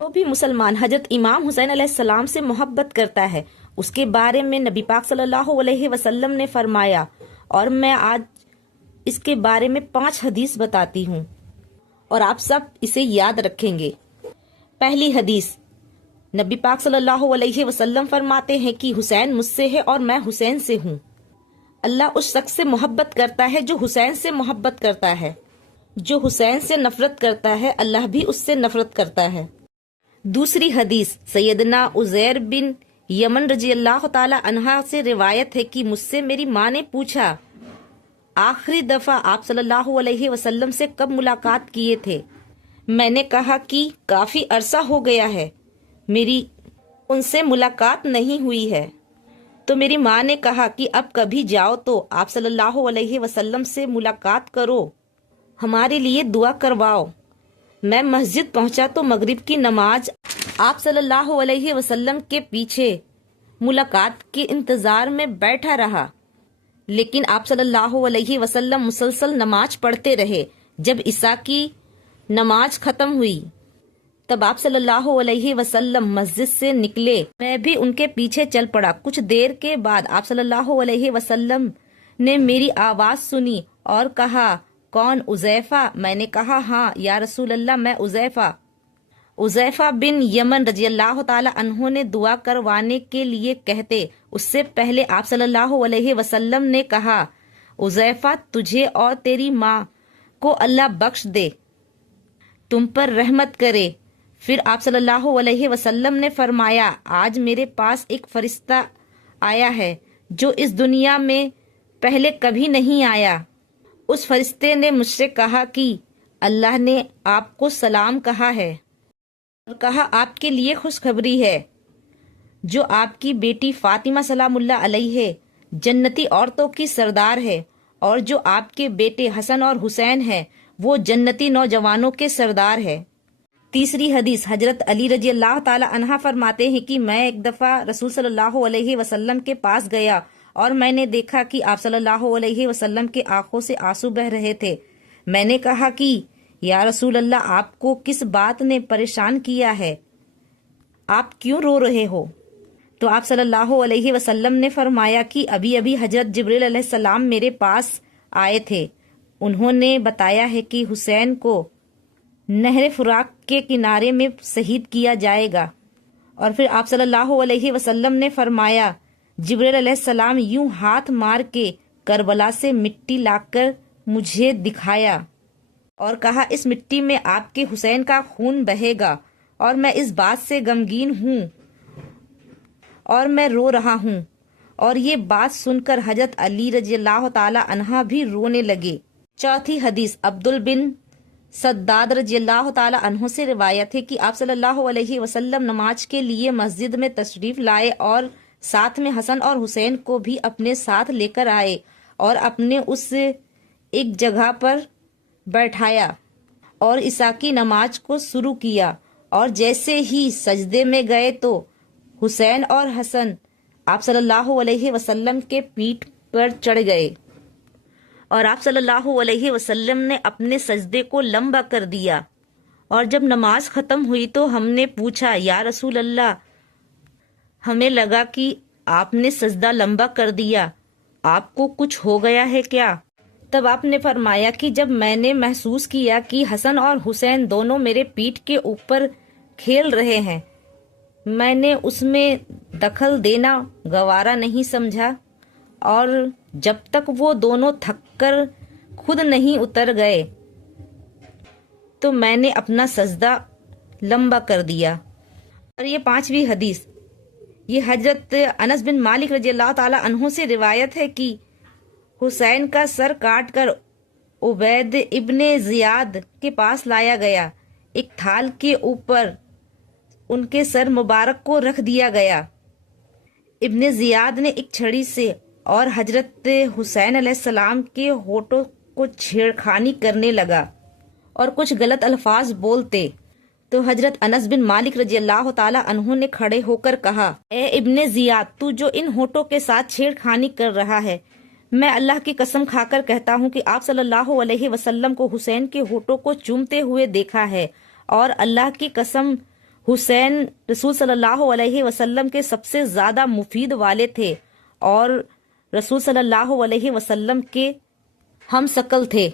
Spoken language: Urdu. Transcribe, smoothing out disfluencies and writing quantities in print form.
جو بھی مسلمان حضرت امام حسین علیہ السلام سے محبت کرتا ہے اس کے بارے میں نبی پاک صلی اللہ علیہ وسلم نے فرمایا، اور میں آج اس کے بارے میں 5 حدیث بتاتی ہوں اور آپ سب اسے یاد رکھیں گے۔ پہلی حدیث، نبی پاک صلی اللہ علیہ وسلم فرماتے ہیں کہ حسین مجھ سے ہے اور میں حسین سے ہوں۔ اللہ اس شخص سے محبت کرتا ہے جو حسین سے محبت کرتا ہے، جو حسین سے نفرت کرتا ہے اللہ بھی اس سے نفرت کرتا ہے۔ دوسری حدیث، سیدنا عزیر بن یمن رضی اللہ تعالی عنہ سے روایت ہے کہ مجھ سے میری ماں نے پوچھا آخری دفعہ آپ صلی اللہ علیہ وسلم سے کب ملاقات کیے تھے؟ میں نے کہا کہ کافی عرصہ ہو گیا ہے، میری ان سے ملاقات نہیں ہوئی ہے۔ تو میری ماں نے کہا کہ اب کبھی جاؤ تو آپ صلی اللہ علیہ وسلم سے ملاقات کرو، ہمارے لیے دعا کرواؤ۔ میں مسجد پہنچا تو مغرب کی نماز آپ صلی اللہ علیہ وسلم کے پیچھے ملاقات کے انتظار میں بیٹھا رہا، لیکن آپ صلی اللہ علیہ وسلم مسلسل نماز پڑھتے رہے۔ جب عشاء کی نماز ختم ہوئی تب آپ صلی اللہ علیہ وسلم مسجد سے نکلے، میں بھی ان کے پیچھے چل پڑا۔ کچھ دیر کے بعد آپ صلی اللہ علیہ وسلم نے میری آواز سنی اور کہا کون، حذیفہ؟ میں نے کہا ہاں یا رسول اللہ، میں حذیفہ۔ حذیفہ بن یمن رضی اللہ تعالی عنہ نے دعا کروانے کے لیے کہتے اس سے پہلے آپ صلی اللہ علیہ وسلم نے کہا حذیفہ تجھے اور تیری ماں کو اللہ بخش دے، تم پر رحمت کرے۔ پھر آپ صلی اللہ علیہ وسلم نے فرمایا آج میرے پاس ایک فرشتہ آیا ہے جو اس دنیا میں پہلے کبھی نہیں آیا۔ اس فرشتے نے مجھ سے کہا کہ اللہ نے آپ کو سلام کہا ہے اور کہا آپ کے لیے خوشخبری ہے، جو آپ کی بیٹی فاطمہ سلام اللہ علیہ جنتی عورتوں کی سردار ہے، اور جو آپ کے بیٹے حسن اور حسین ہیں وہ جنتی نوجوانوں کے سردار ہے۔ تیسری حدیث، حضرت علی رضی اللہ تعالی عنہ فرماتے ہیں کہ میں ایک دفعہ رسول صلی اللہ علیہ وسلم کے پاس گیا اور میں نے دیکھا کہ آپ صلی اللہ علیہ وسلم کے آنکھوں سے آنسو بہہ رہے تھے۔ میں نے کہا کہ یا رسول اللہ آپ کو کس بات نے پریشان کیا ہے، آپ کیوں رو رہے ہو؟ تو آپ صلی اللہ علیہ وسلم نے فرمایا کہ ابھی ابھی حضرت جبریل علیہ السلام میرے پاس آئے تھے، انہوں نے بتایا ہے کہ حسین کو نہر فراق کے کنارے میں شہید کیا جائے گا۔ اور پھر آپ صلی اللہ علیہ وسلم نے فرمایا جبریل علیہ السلام یوں ہاتھ مار کے کربلا سے مٹی لا کر مجھے دکھایا اور کہا اس مٹی میں آپ کے حسین کا خون بہے گا، اور میں اس بات سے غمگین ہوں اور میں رو رہا ہوں۔ اور یہ بات سن کر حضرت علی رضی اللہ تعالی عنہ بھی رونے لگے۔ چوتھی حدیث، عبدل بن سداد رضی اللہ تعالی عنہ سے روایت ہے کہ آپ صلی اللہ علیہ وسلم نماز کے لیے مسجد میں تشریف لائے اور ساتھ میں حسن اور حسین کو بھی اپنے ساتھ لے کر آئے اور اپنے اس ایک جگہ پر بیٹھایا اور عشاء کی نماز کو شروع کیا، اور جیسے ہی سجدے میں گئے تو حسین اور حسن آپ صلی اللہ علیہ وسلم کے پیٹھ پر چڑھ گئے اور آپ صلی اللہ علیہ وسلم نے اپنے سجدے کو لمبا کر دیا، اور جب نماز ختم ہوئی تو ہم نے پوچھا یا رسول اللہ، ہمیں لگا کہ آپ نے سجدہ لمبا کر دیا، آپ کو کچھ ہو گیا ہے کیا؟ تب آپ نے فرمایا کہ جب میں نے محسوس کیا کہ حسن اور حسین دونوں میرے پیٹھ کے اوپر کھیل رہے ہیں، میں نے اس میں دخل دینا گوارا نہیں سمجھا، اور جب تک وہ دونوں تھک کر خود نہیں اتر گئے تو میں نے اپنا سجدہ لمبا کر دیا۔ اور یہ 5ویں حدیث، یہ حضرت انس بن مالک رضی اللہ تعالی عنہ سے روایت ہے کہ حسین کا سر کاٹ کر عبید ابن زیاد کے پاس لایا گیا، ایک تھال کے اوپر ان کے سر مبارک کو رکھ دیا گیا۔ ابن زیاد نے ایک چھڑی سے اور حضرت حسین علیہ السلام کے ہونٹوں کو چھیڑخانی کرنے لگا اور کچھ غلط الفاظ بولتے تو حضرت انس بن مالک رضی اللہ تعالی عنہ نے کھڑے ہو کر کہا اے ابن زیاد، تو جو ان ہونٹوں کے ساتھ چھیڑخانی کر رہا ہے، میں اللہ کی قسم کھا کر کہتا ہوں کہ آپ صلی اللہ علیہ وسلم کو حسین کے ہونٹوں کو چومتے ہوئے دیکھا ہے، اور اللہ کی قسم حسین رسول صلی اللہ علیہ وسلم کے سب سے زیادہ مفید والد تھے اور رسول صلی اللہ علیہ وسلم کے ہم شکل تھے۔